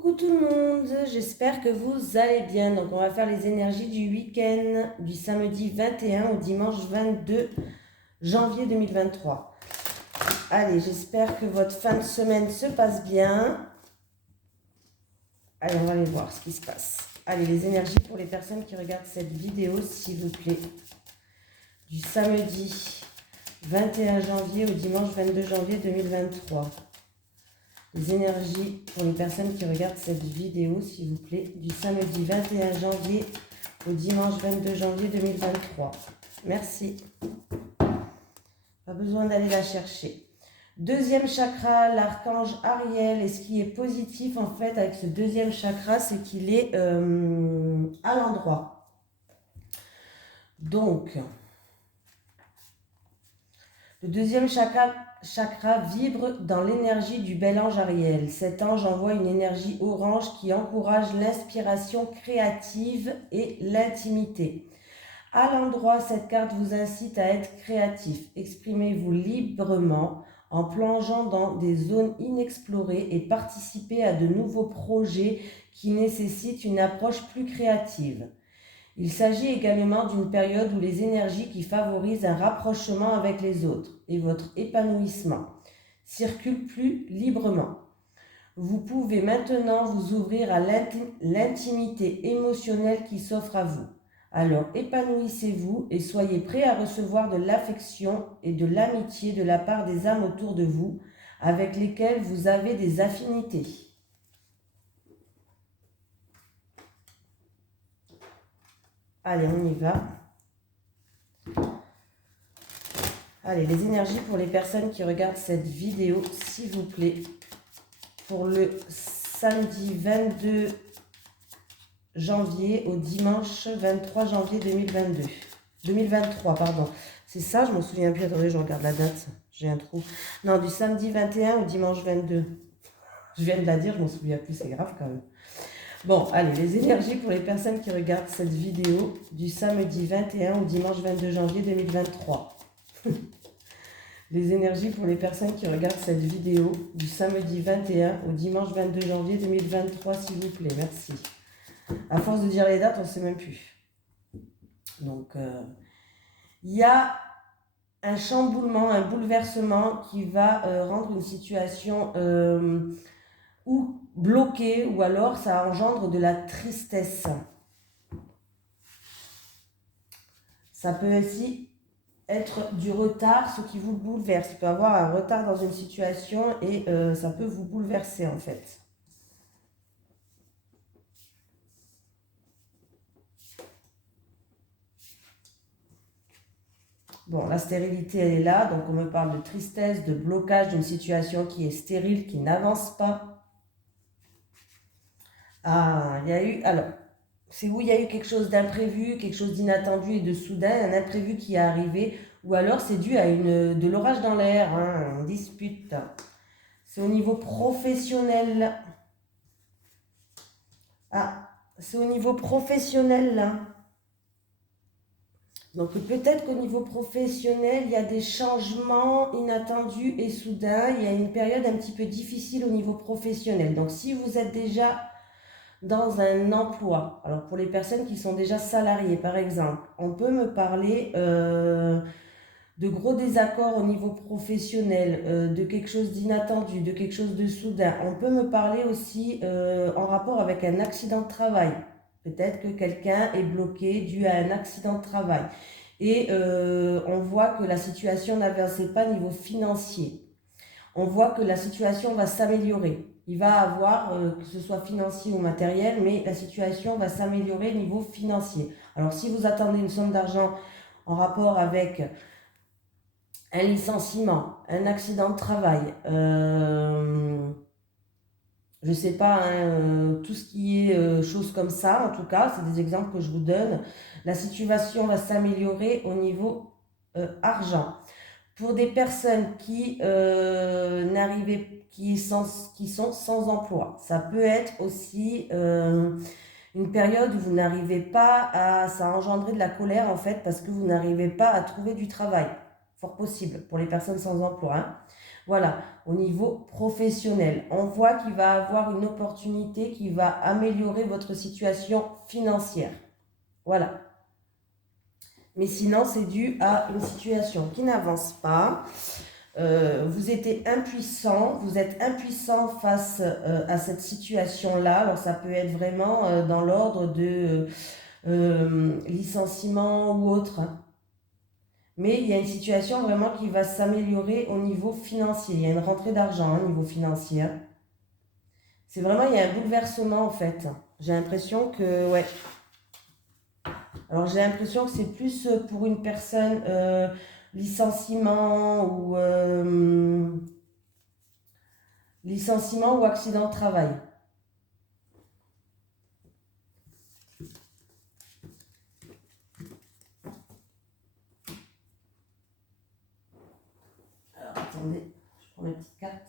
Coucou tout le monde, j'espère que vous allez bien. Donc on va faire les énergies du week-end du samedi 21 au dimanche 22 janvier 2023. Allez, j'espère que votre fin de semaine se passe bien. Allez, on va aller voir ce qui se passe. Allez, les énergies pour les personnes qui regardent cette vidéo, s'il vous plaît. Du samedi 21 janvier au dimanche 22 janvier 2023. Les énergies pour les personnes qui regardent cette vidéo, s'il vous plaît, du samedi 21 janvier au dimanche 22 janvier 2023. Merci. Pas besoin d'aller la chercher. Deuxième chakra, l'archange Ariel. Et ce qui est positif, en fait, avec ce deuxième chakra, c'est qu'il est à l'endroit. Donc, le deuxième chakra vibre dans l'énergie du bel ange Ariel. Cet ange envoie une énergie orange qui encourage l'inspiration créative et l'intimité. À l'endroit, cette carte vous incite à être créatif. Exprimez-vous librement en plongeant dans des zones inexplorées et participez à de nouveaux projets qui nécessitent une approche plus créative. Il s'agit également d'une période où les énergies qui favorisent un rapprochement avec les autres et votre épanouissement circulent plus librement. Vous pouvez maintenant vous ouvrir à l'intimité émotionnelle qui s'offre à vous. Alors épanouissez-vous et soyez prêts à recevoir de l'affection et de l'amitié de la part des âmes autour de vous avec lesquelles vous avez des affinités. Allez, on y va. Allez, les énergies pour les personnes qui regardent cette vidéo, s'il vous plaît. Pour le samedi 22 janvier au dimanche 23 janvier 2023, pardon. C'est ça, je m'en souviens plus. Attendez, je regarde la date. J'ai un trou. Non, du samedi 21 au dimanche 22. Je viens de la dire, je m'en souviens plus. C'est grave quand même. Bon, allez, les énergies pour les personnes qui regardent cette vidéo du samedi 21 au dimanche 22 janvier 2023. Les énergies pour les personnes qui regardent cette vidéo du samedi 21 au dimanche 22 janvier 2023, s'il vous plaît. Merci. À force de dire les dates, on ne sait même plus. Donc, il y a un chamboulement, un bouleversement qui va rendre une situation ou bloquée, ou alors ça engendre de la tristesse. Ça peut aussi être du retard, ce qui vous bouleverse. Il peut y avoir un retard dans une situation et ça peut vous bouleverser en fait. Bon, la stérilité, elle est là, donc on me parle de tristesse, de blocage d'une situation qui est stérile, qui n'avance pas. Ah, il y a eu, alors, c'est où il y a eu quelque chose d'imprévu, quelque chose d'inattendu et de soudain, un imprévu qui est arrivé, ou alors c'est dû à de l'orage dans l'air, une dispute. C'est au niveau professionnel. Ah, c'est au niveau professionnel là. Donc peut-être qu'au niveau professionnel, il y a des changements inattendus et soudains. Il y a une période un petit peu difficile au niveau professionnel. Donc si vous êtes déjà dans un emploi, alors pour les personnes qui sont déjà salariées par exemple, on peut me parler de gros désaccords au niveau professionnel, de quelque chose d'inattendu, de quelque chose de soudain. On peut me parler aussi en rapport avec un accident de travail. Peut-être que quelqu'un est bloqué dû à un accident de travail. Et on voit que la situation n'avançait pas au niveau financier. On voit que la situation va s'améliorer. Il va avoir, que ce soit financier ou matériel, mais la situation va s'améliorer au niveau financier. Alors si vous attendez une somme d'argent en rapport avec un licenciement, un accident de travail, je ne sais pas, tout ce qui est choses comme ça, en tout cas, c'est des exemples que je vous donne. La situation va s'améliorer au niveau argent. Pour des personnes qui sont sans emploi, ça peut être aussi une période où vous n'arrivez pas à... Ça a engendré de la colère en fait parce que vous n'arrivez pas à trouver du travail. Fort possible pour les personnes sans emploi. Voilà, au niveau professionnel. On voit qu'il va avoir une opportunité qui va améliorer votre situation financière. Voilà. Mais sinon, c'est dû à une situation qui n'avance pas. Vous êtes impuissant face à cette situation-là. Alors, ça peut être vraiment dans l'ordre de licenciement ou autre. Mais il y a une situation vraiment qui va s'améliorer au niveau financier. Il y a une rentrée d'argent au niveau financier. C'est vraiment, il y a un bouleversement en fait. J'ai l'impression que, ouais. Alors j'ai l'impression que c'est plus pour une personne licenciement ou accident de travail. Alors attendez, je prends mes petites cartes.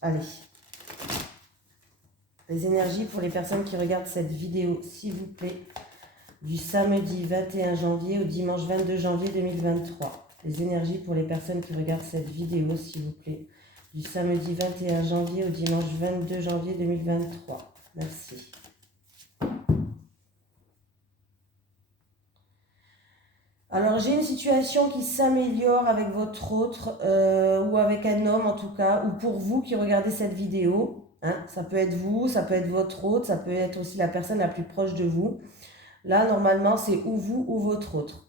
Allez. Les énergies pour les personnes qui regardent cette vidéo, s'il vous plaît, du samedi 21 janvier au dimanche 22 janvier 2023. Les énergies pour les personnes qui regardent cette vidéo, s'il vous plaît, du samedi 21 janvier au dimanche 22 janvier 2023. Merci. Alors, j'ai une situation qui s'améliore avec votre autre, ou avec un homme en tout cas, ou pour vous qui regardez cette vidéo. Hein, ça peut être vous, ça peut être votre autre, ça peut être aussi la personne la plus proche de vous. Là, normalement, c'est ou vous ou votre autre.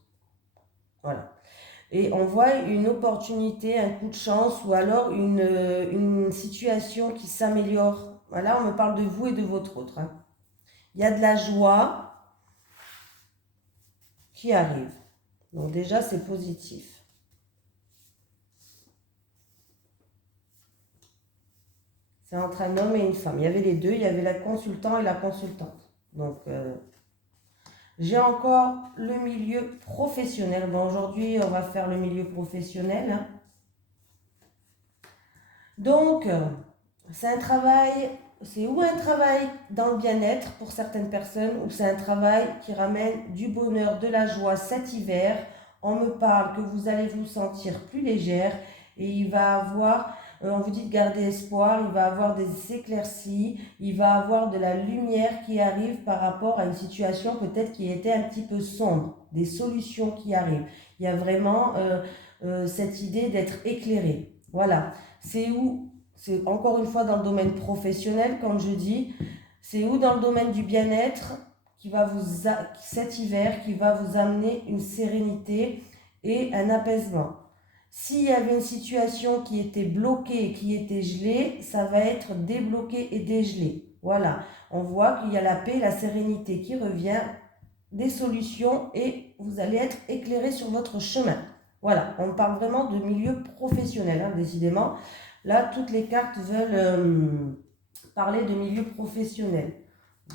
Voilà. Et on voit une opportunité, un coup de chance, ou alors une situation qui s'améliore. Voilà, on me parle de vous et de votre autre. Hein. Il y a de la joie qui arrive. Donc déjà, c'est positif. C'est entre un homme et une femme. Il y avait les deux, il y avait la consultant et la consultante. Donc, j'ai encore le milieu professionnel. Bon, aujourd'hui, on va faire le milieu professionnel. Hein. Donc, c'est un travail, c'est ou un travail dans le bien-être pour certaines personnes, ou c'est un travail qui ramène du bonheur, de la joie cet hiver. On me parle que vous allez vous sentir plus légère et il va avoir, on vous dit de garder espoir, il va avoir des éclaircies, il va avoir de la lumière qui arrive par rapport à une situation peut-être qui était un petit peu sombre, des solutions qui arrivent. Il y a vraiment cette idée d'être éclairé. Voilà. C'est où, c'est encore une fois dans le domaine professionnel, comme je dis, c'est où dans le domaine du bien-être qui va cet hiver, qui va vous amener une sérénité et un apaisement. S'il y avait une situation qui était bloquée, qui était gelée, ça va être débloqué et dégelé. Voilà, on voit qu'il y a la paix, la sérénité qui revient, des solutions et vous allez être éclairé sur votre chemin. Voilà, on parle vraiment de milieu professionnel, hein, décidément. Là, toutes les cartes veulent parler de milieu professionnel.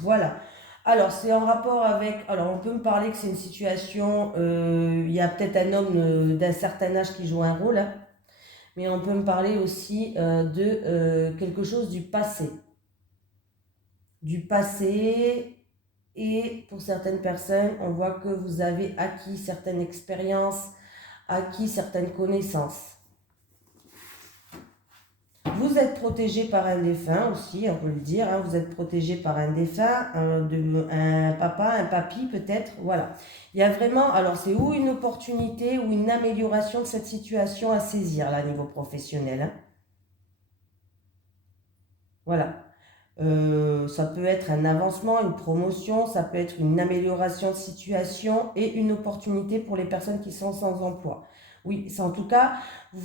Voilà. Alors, c'est en rapport avec... Alors, on peut me parler que c'est une situation... il y a peut-être un homme d'un certain âge qui joue un rôle. Hein, mais on peut me parler aussi de quelque chose du passé. Du passé... Et pour certaines personnes, on voit que vous avez acquis certaines expériences, acquis certaines connaissances. Vous êtes protégé par un défunt aussi, on peut le dire. Hein, vous êtes protégé par un défunt, un papa, un papy peut-être. Voilà. Il y a vraiment, alors c'est ou une opportunité ou une amélioration de cette situation à saisir là, à niveau professionnel. Hein. Voilà. Ça peut être un avancement, une promotion, ça peut être une amélioration de situation et une opportunité pour les personnes qui sont sans emploi. Oui, c'est en tout cas,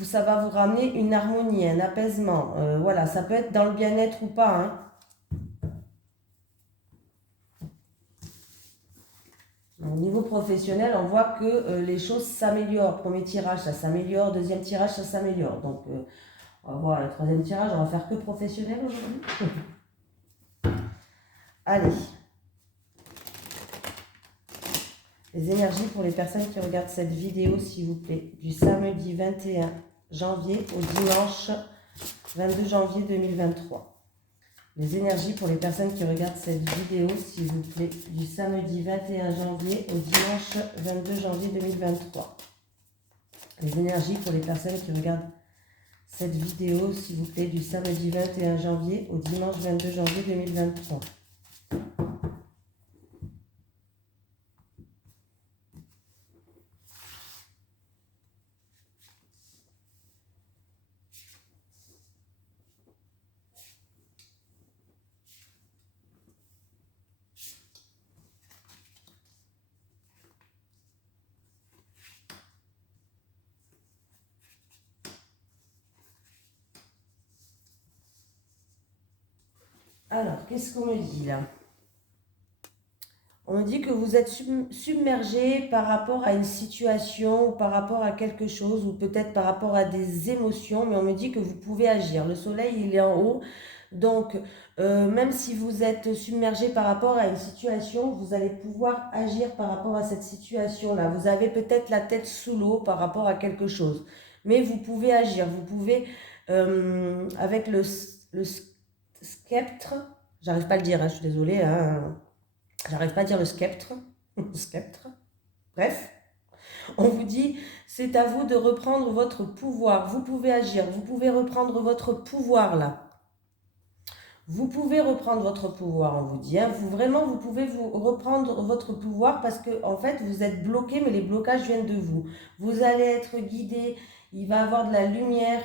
ça va vous ramener une harmonie, un apaisement. Voilà, ça peut être dans le bien-être ou pas. Hein. Au niveau professionnel, on voit que les choses s'améliorent. Premier tirage, ça s'améliore. Deuxième tirage, ça s'améliore. Donc, on va voir le troisième tirage. On va faire que professionnel aujourd'hui. Allez. Les énergies pour les personnes qui regardent cette vidéo, s'il vous plaît. Du samedi 21 janvier au dimanche 22 janvier 2023. Les énergies pour les personnes qui regardent cette vidéo, s'il vous plaît. Du samedi 21 janvier au dimanche 22 janvier 2023. Les énergies pour les personnes qui regardent cette vidéo, s'il vous plaît, du samedi 21 janvier au dimanche 22 janvier 2023. Alors, qu'est-ce qu'on me dit là? On me dit que vous êtes submergé par rapport à une situation ou par rapport à quelque chose ou peut-être par rapport à des émotions, mais on me dit que vous pouvez agir. Le soleil, il est en haut, donc même si vous êtes submergé par rapport à une situation, vous allez pouvoir agir par rapport à cette situation-là. Vous avez peut-être la tête sous l'eau par rapport à quelque chose, mais vous pouvez agir. Vous pouvez, avec le sceptre, j'arrive pas à le dire, hein, je suis désolée, hein, j'arrive pas à dire le sceptre, sceptre, bref, on vous dit, c'est à vous de reprendre votre pouvoir, vous pouvez agir, vous pouvez reprendre votre pouvoir là. Vous pouvez reprendre votre pouvoir, on vous dit. Hein. Vous pouvez vous reprendre votre pouvoir parce que en fait, vous êtes bloqué, mais les blocages viennent de vous. Vous allez être guidé, il va y avoir de la lumière,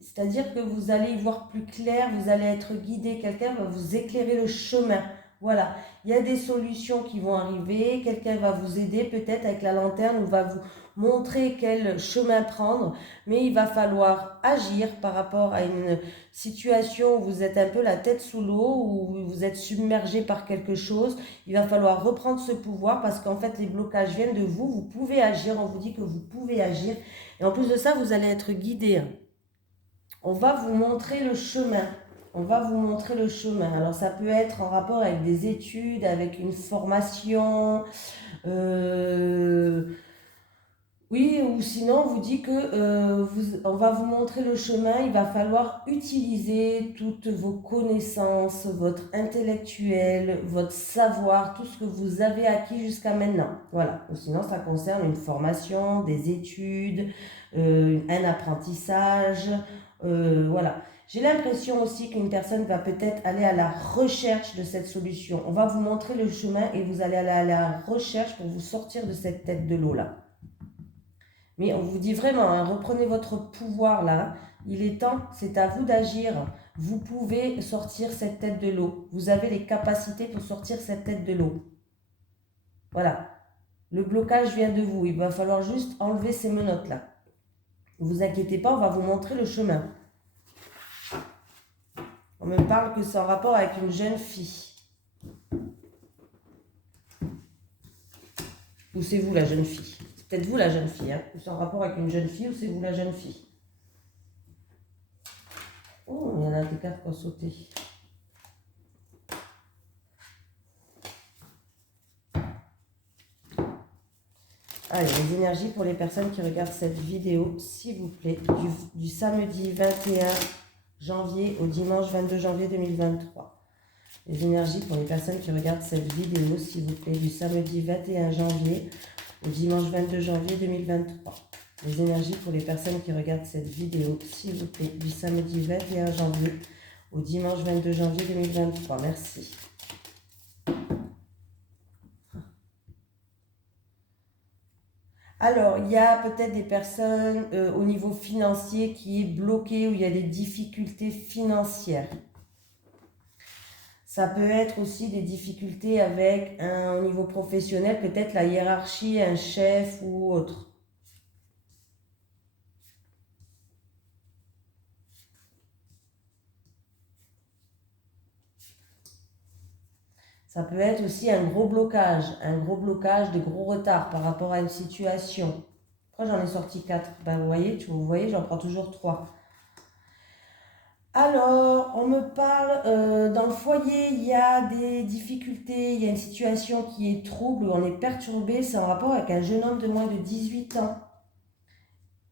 c'est-à-dire que vous allez y voir plus clair, vous allez être guidé, quelqu'un va vous éclairer le chemin. Voilà, il y a des solutions qui vont arriver, quelqu'un va vous aider peut-être avec la lanterne ou va vous montrer quel chemin prendre, mais il va falloir agir par rapport à une situation où vous êtes un peu la tête sous l'eau, où vous êtes submergé par quelque chose. Il va falloir reprendre ce pouvoir parce qu'en fait les blocages viennent de vous, vous pouvez agir, on vous dit que vous pouvez agir et en plus de ça vous allez être guidé. On va vous montrer le chemin. On va vous montrer le chemin. Alors ça peut être en rapport avec des études, avec une formation, oui, ou sinon on vous dit que on va vous montrer le chemin, il va falloir utiliser toutes vos connaissances, votre intellectuel, votre savoir, tout ce que vous avez acquis jusqu'à maintenant. Voilà, ou sinon ça concerne une formation, des études, un apprentissage, voilà. J'ai l'impression aussi qu'une personne va peut-être aller à la recherche de cette solution. On va vous montrer le chemin et vous allez aller à la recherche pour vous sortir de cette tête de l'eau là. Mais on vous dit vraiment, hein, reprenez votre pouvoir là. Il est temps, c'est à vous d'agir. Vous pouvez sortir cette tête de l'eau. Vous avez les capacités pour sortir cette tête de l'eau. Voilà. Le blocage vient de vous. Il va falloir juste enlever ces menottes là. Ne vous inquiétez pas, on va vous montrer le chemin. On me parle que c'est en rapport avec une jeune fille. Ou c'est vous la jeune fille? C'est peut-être vous la jeune fille. Hein? Ou c'est en rapport avec une jeune fille ou c'est vous la jeune fille? Oh, il y en a des cartes qui ont sauté. Allez, les énergies pour les personnes qui regardent cette vidéo, s'il vous plaît, du samedi 21 janvier au dimanche 22 janvier 2023. Les énergies pour les personnes qui regardent cette vidéo, s'il vous plaît, du samedi 21 janvier au dimanche 22 janvier 2023. Les énergies pour les personnes qui regardent cette vidéo, s'il vous plaît, du samedi 21 janvier au dimanche 22 janvier 2023. Merci. Alors, il y a peut-être des personnes au niveau financier qui est bloqué, où il y a des difficultés financières. Ça peut être aussi des difficultés avec au niveau professionnel, peut-être la hiérarchie, un chef ou autre. Ça peut être aussi un gros blocage, des gros retards par rapport à une situation. Pourquoi j'en ai sorti 4? Ben, vous voyez, j'en prends toujours 3. Alors, on me parle, dans le foyer, il y a des difficultés, il y a une situation qui est trouble, où on est perturbé, c'est en rapport avec un jeune homme de moins de 18 ans.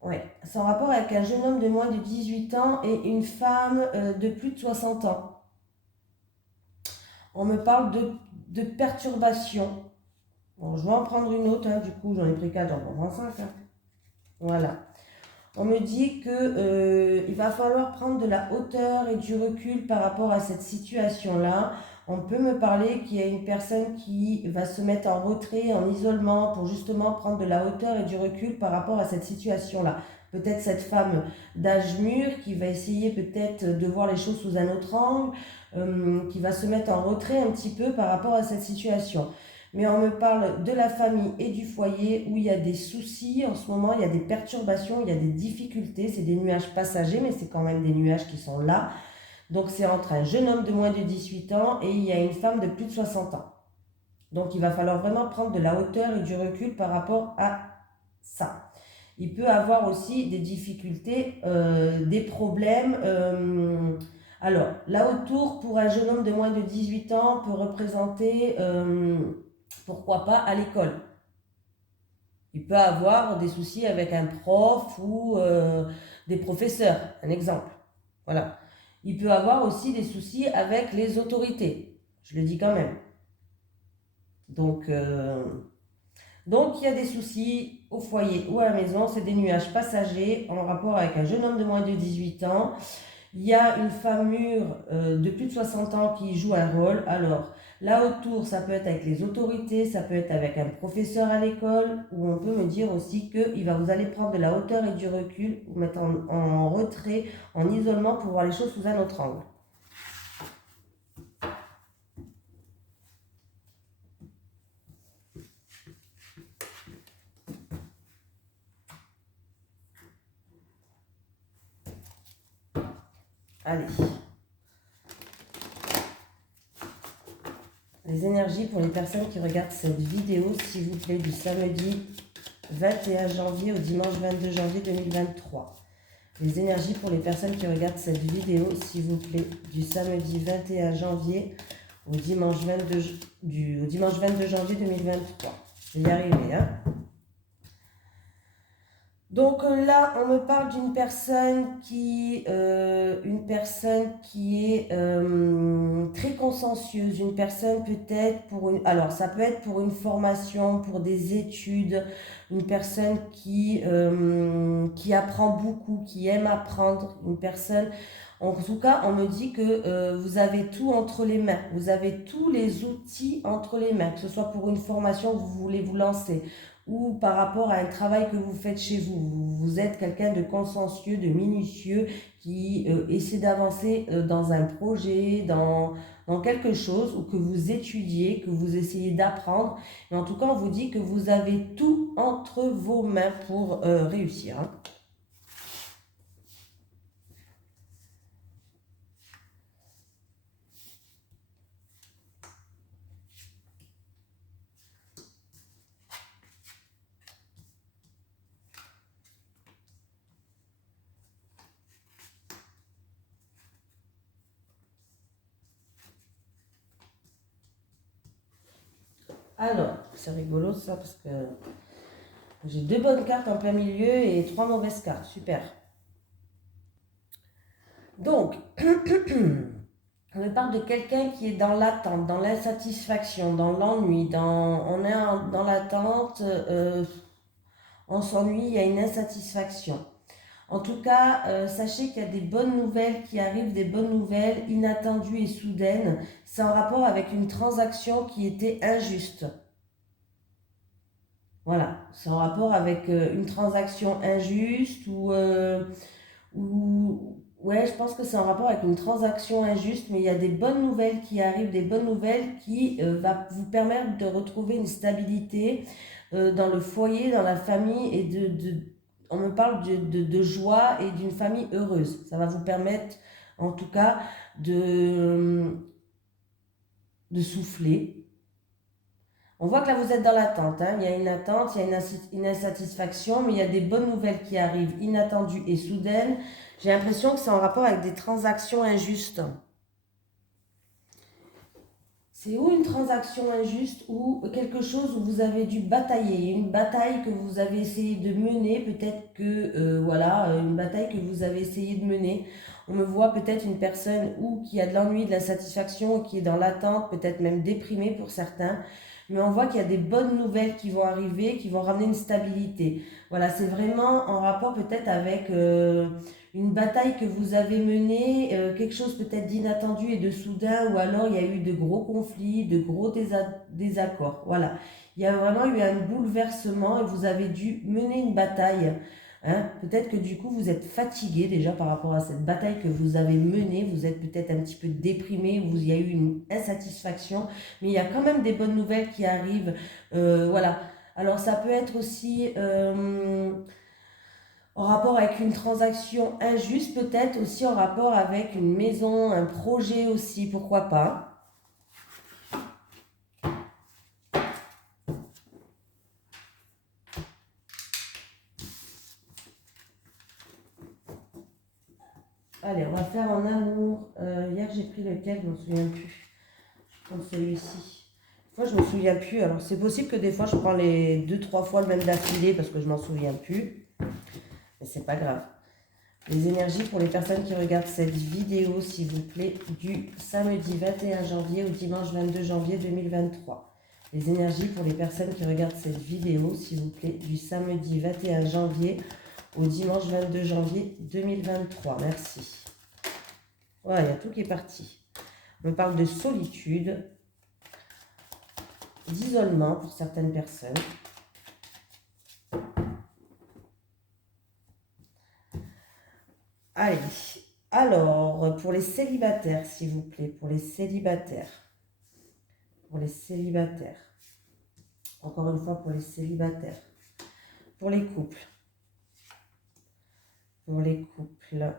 Ouais, c'est en rapport avec un jeune homme de moins de 18 ans et une femme de plus de 60 ans. On me parle de perturbation. Bon, je vais en prendre une autre, hein, du coup, j'en ai pris 4, j'en prends 5. Hein. Voilà. On me dit que il va falloir prendre de la hauteur et du recul par rapport à cette situation-là. On peut me parler qu'il y a une personne qui va se mettre en retrait, en isolement, pour justement prendre de la hauteur et du recul par rapport à cette situation-là. Peut-être cette femme d'âge mûr qui va essayer peut-être de voir les choses sous un autre angle, qui va se mettre en retrait un petit peu par rapport à cette situation. Mais on me parle de la famille et du foyer où il y a des soucis en ce moment, il y a des perturbations, il y a des difficultés. C'est des nuages passagers, mais c'est quand même des nuages qui sont là. Donc c'est entre un jeune homme de moins de 18 ans et il y a une femme de plus de 60 ans. Donc il va falloir vraiment prendre de la hauteur et du recul par rapport à ça. Il peut avoir aussi des difficultés, des problèmes. Alors, là autour, pour un jeune homme de moins de 18 ans, peut représenter, pourquoi pas, à l'école. Il peut avoir des soucis avec un prof ou des professeurs, un exemple. Voilà. Il peut avoir aussi des soucis avec les autorités. Je le dis quand même. Donc il y a des soucis au foyer ou à la maison. C'est des nuages passagers en rapport avec un jeune homme de moins de 18 ans. Il y a une femme mûre de plus de 60 ans qui joue un rôle. Alors, là autour, ça peut être avec les autorités, ça peut être avec un professeur à l'école, où on peut me dire aussi vous allez prendre de la hauteur et du recul, vous mettre en retrait, en isolement pour voir les choses sous un autre angle. Allez. Les énergies pour les personnes qui regardent cette vidéo, s'il vous plaît, du samedi 21 janvier au dimanche 22 janvier 2023. Les énergies pour les personnes qui regardent cette vidéo, s'il vous plaît, du samedi 21 janvier au dimanche 22 janvier 2023. Je vais y arriver, hein. Donc là, on me parle d'une personne qui est très consciencieuse, une personne peut-être alors ça peut être pour une formation, pour des études, une personne qui apprend beaucoup, qui aime apprendre, une personne. En tout cas, on me dit que vous avez tout entre les mains, vous avez tous les outils entre les mains, que ce soit pour une formation que vous voulez vous lancer, ou par rapport à un travail que vous faites chez vous. Vous êtes quelqu'un de consciencieux, de minutieux, qui essaie d'avancer dans un projet, dans quelque chose, ou que vous étudiez, que vous essayez d'apprendre. Mais en tout cas, on vous dit que vous avez tout entre vos mains pour réussir, hein. Alors, c'est rigolo ça parce que j'ai 2 bonnes cartes en plein milieu et 3 mauvaises cartes. Super. Donc, on me parle de quelqu'un qui est dans l'attente, dans l'insatisfaction, dans l'ennui, on est dans l'attente, on s'ennuie, il y a une insatisfaction. En tout cas, sachez qu'il y a des bonnes nouvelles qui arrivent, des bonnes nouvelles inattendues et soudaines. C'est en rapport avec une transaction qui était injuste. Voilà, c'est en rapport avec une transaction injuste ouais, je pense que c'est en rapport avec une transaction injuste, mais il y a des bonnes nouvelles qui arrivent, des bonnes nouvelles qui va vous permettre de retrouver une stabilité dans le foyer, dans la famille et on me parle de joie et d'une famille heureuse. Ça va vous permettre, en tout cas, de souffler. On voit que là, vous êtes dans l'attente, hein. Il y a une attente, il y a une insatisfaction, mais il y a des bonnes nouvelles qui arrivent, inattendues et soudaines. J'ai l'impression que c'est en rapport avec des transactions injustes. C'est ou une transaction injuste ou quelque chose où vous avez dû batailler, une bataille que vous avez essayé de mener, peut-être que, voilà, une bataille que vous avez essayé de mener. On me voit peut-être une personne qui a de l'ennui, de la satisfaction, qui est dans l'attente, peut-être même déprimée pour certains. mais on voit qu'il y a des bonnes nouvelles qui vont arriver, qui vont ramener une stabilité. Voilà, c'est vraiment en rapport peut-être avec une bataille que vous avez menée, quelque chose peut-être d'inattendu et de soudain, ou alors il y a eu de gros conflits, de gros désaccords. Voilà, il y a vraiment eu un bouleversement et vous avez dû mener une bataille. Hein, peut-être que du coup vous êtes fatigué déjà par rapport à cette bataille que vous avez menée, vous êtes peut-être un petit peu déprimé, il y a eu une insatisfaction, mais il y a quand même des bonnes nouvelles qui arrivent. Voilà. Alors ça peut être aussi en rapport avec une transaction injuste, peut-être aussi en rapport avec une maison, un projet aussi, pourquoi pas. Allez, on va faire en amour. Hier, j'ai pris lequel? Je ne me souviens plus. Je prends celui-ci. Des fois, je ne me souviens plus. Alors, c'est possible que des fois, je prends les 2-3 fois le même d'affilée parce que je m'en souviens plus. Mais c'est pas grave. Les énergies pour les personnes qui regardent cette vidéo, s'il vous plaît, du samedi 21 janvier au dimanche 22 janvier 2023. Les énergies pour les personnes qui regardent cette vidéo, s'il vous plaît, du samedi 21 janvier au dimanche 22 janvier 2023. Merci. Voilà, il y a tout qui est parti. On me parle de solitude, d'isolement pour certaines personnes. Allez, alors, pour les célibataires, s'il vous plaît, pour les célibataires. Pour les célibataires. Encore une fois, pour les célibataires. Pour les couples. Pour les couples.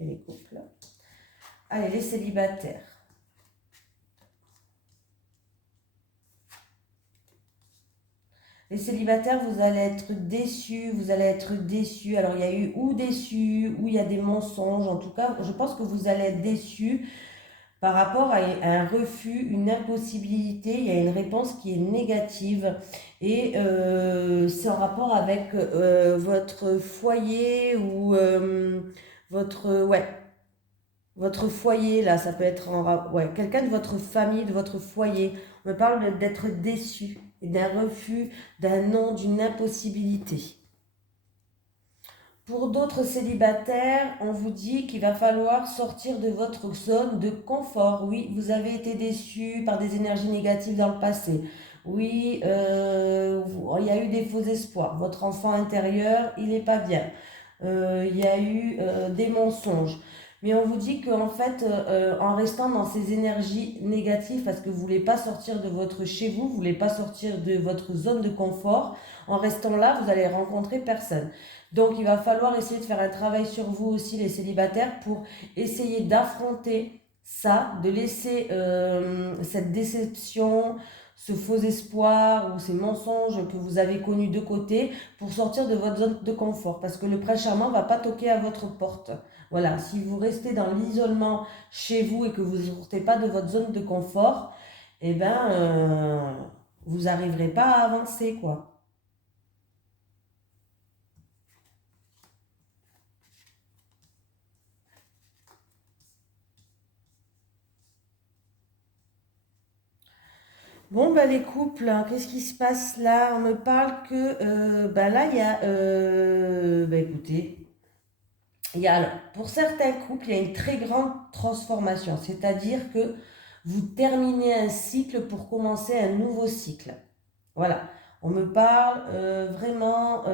Et les couples. Allez, les célibataires. Les célibataires, vous allez être déçus, vous allez être déçus. Alors, il y a eu ou déçus, ou il y a des mensonges. En tout cas, je pense que vous allez être déçus par rapport à un refus, une impossibilité. Il y a une réponse qui est négative. Et c'est en rapport avec votre foyer ou votre foyer, là, ça peut être quelqu'un de votre famille, de votre foyer. On me parle d'être déçu, d'un refus, d'un non, d'une impossibilité. Pour d'autres célibataires, on vous dit qu'il va falloir sortir de votre zone de confort. Oui, vous avez été déçu par des énergies négatives dans le passé. Oui, il y a eu des faux espoirs. Votre enfant intérieur, il n'est pas bien. Il y a eu des mensonges. Mais on vous dit qu'en fait, en restant dans ces énergies négatives, parce que vous ne voulez pas sortir de votre chez vous, vous ne voulez pas sortir de votre zone de confort, en restant là, vous allez rencontrer personne. Donc, il va falloir essayer de faire un travail sur vous aussi, les célibataires, pour essayer d'affronter ça, de laisser cette déception, ce faux espoir ou ces mensonges que vous avez connus de côté pour sortir de votre zone de confort. Parce que le prince charmant ne va pas toquer à votre porte. Voilà, si vous restez dans l'isolement chez vous et que vous ne sortez pas de votre zone de confort, eh ben, vous n'arriverez pas à avancer, quoi. Bon, ben, les couples, hein, qu'est-ce qui se passe là? On me parle que, ben là, il y a, ben écoutez, il y a, alors, pour certains couples, il y a une très grande transformation, c'est-à-dire que vous terminez un cycle pour commencer un nouveau cycle. Voilà, on me parle vraiment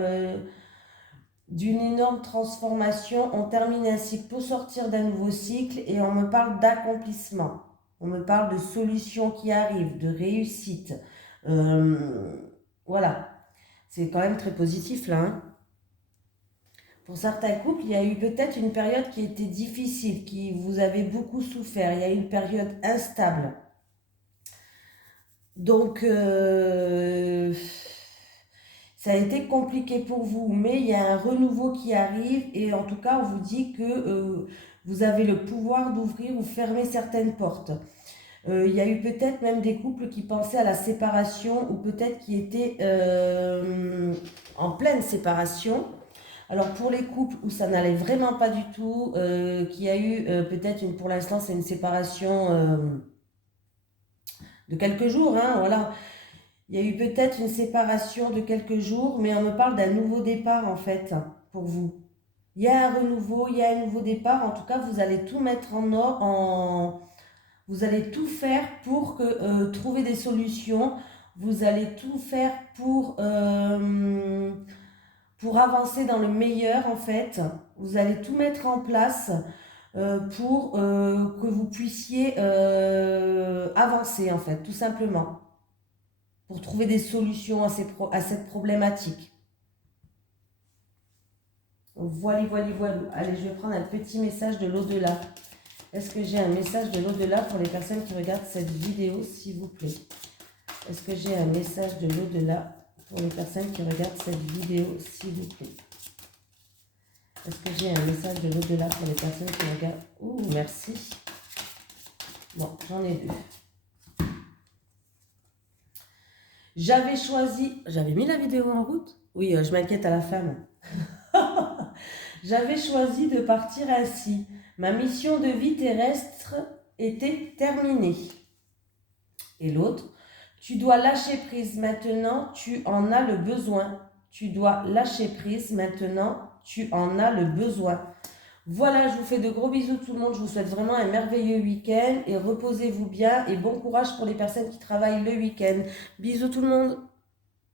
d'une énorme transformation. On termine un cycle pour sortir d'un nouveau cycle et on me parle d'accomplissement. On me parle de solutions qui arrivent, de réussite. Voilà, c'est quand même très positif là, hein. Pour certains couples, il y a eu peut-être une période qui était difficile, qui vous avez beaucoup souffert. Il y a eu une période instable. Donc, ça a été compliqué pour vous, mais il y a un renouveau qui arrive et en tout cas, on vous dit que vous avez le pouvoir d'ouvrir ou fermer certaines portes. Il y a eu peut-être même des couples qui pensaient à la séparation ou peut-être qui étaient en pleine séparation. Alors pour les couples où ça n'allait vraiment pas du tout, qui a eu peut-être pour l'instant c'est une séparation de quelques jours, hein, voilà. Il y a eu peut-être une séparation de quelques jours, mais on me parle d'un nouveau départ en fait pour vous. Il y a un renouveau, il y a un nouveau départ. En tout cas, vous allez tout mettre en ordre, vous allez tout faire pour trouver des solutions. Vous allez tout faire pour avancer dans le meilleur en fait. Vous allez tout mettre en place pour que vous puissiez avancer en fait, tout simplement. Pour trouver des solutions à cette problématique. Voilà, voilà, voilà. Allez, je vais prendre un petit message de l'au-delà. Est-ce que j'ai un message de l'au-delà pour les personnes qui regardent cette vidéo, s'il vous plaît? Est-ce que j'ai un message de l'au-delà pour les personnes qui regardent cette vidéo, s'il vous plaît? Est-ce que j'ai un message de l'au-delà pour les personnes qui regardent? Ouh, merci. Bon, j'en ai deux. J'avais choisi... J'avais mis la vidéo en route? Oui, je m'inquiète à la femme. J'avais choisi de partir ainsi. Ma mission de vie terrestre était terminée. Et l'autre, tu dois lâcher prise maintenant, tu en as le besoin. Tu dois lâcher prise maintenant, tu en as le besoin. Voilà, je vous fais de gros bisous tout le monde. Je vous souhaite vraiment un merveilleux week-end et reposez-vous bien et bon courage pour les personnes qui travaillent le week-end. Bisous tout le monde.